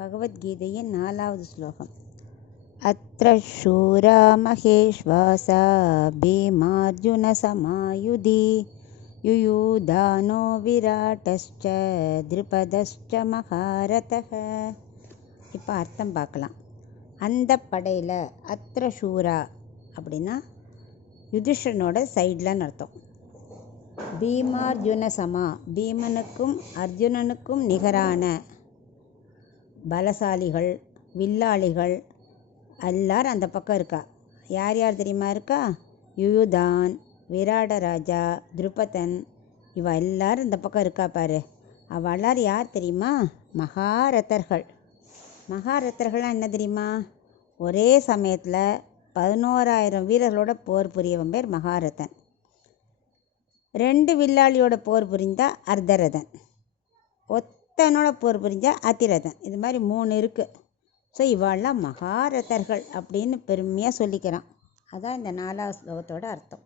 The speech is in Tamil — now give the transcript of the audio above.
பகவத்கீதையின் 4வது ஸ்லோகம். அத்ர சூரா மகேஷ்வாசா பீமார்ஜுன சமாயுதி யுயுதானோ விராட்டஸ்ச த்ருபதஸ்ச மகாரதஹ. இப்போ அர்த்தம் பார்க்கலாம். அந்த படையில் அத்ர சூரா அப்படின்னா யுதிஷ்டனோட சைட்லன்னு அர்த்தம். பீமார்ஜுன சமா, பீமனுக்கும் அர்ஜுனனுக்கும் நிகரான பலசாலிகள், வில்லாளிகள் எல்லாரும் அந்த பக்கம் இருக்கா. யார் யார் தெரியுமா இருக்கா? யுயுதான், விராட ராஜா, துருபதன், இவ எல்லாரும் இந்த பக்கம் இருக்கா பாரு. அவள் எல்லாரும் யார் தெரியுமா? மகாரதர்கள். மகாரதர்கள்லாம் என்ன தெரியுமா? ஒரே சமயத்தில் 11,000 வீரர்களோட போர் புரியவன் பேர் மகாரதன். 2 வில்லாளியோட போர் புரிந்தா அர்த்தரதன், ஒத்தனோட போர் புரிஞ்சா அதிரதன். இது மாதிரி 3 இருக்குது. ஸோ இவாள்லாம் மகாரதர்கள் அப்படின்னு பெருமையாக சொல்லிக்கிறான். அதான் இந்த 4வது ஸ்லோகத்தோட அர்த்தம்.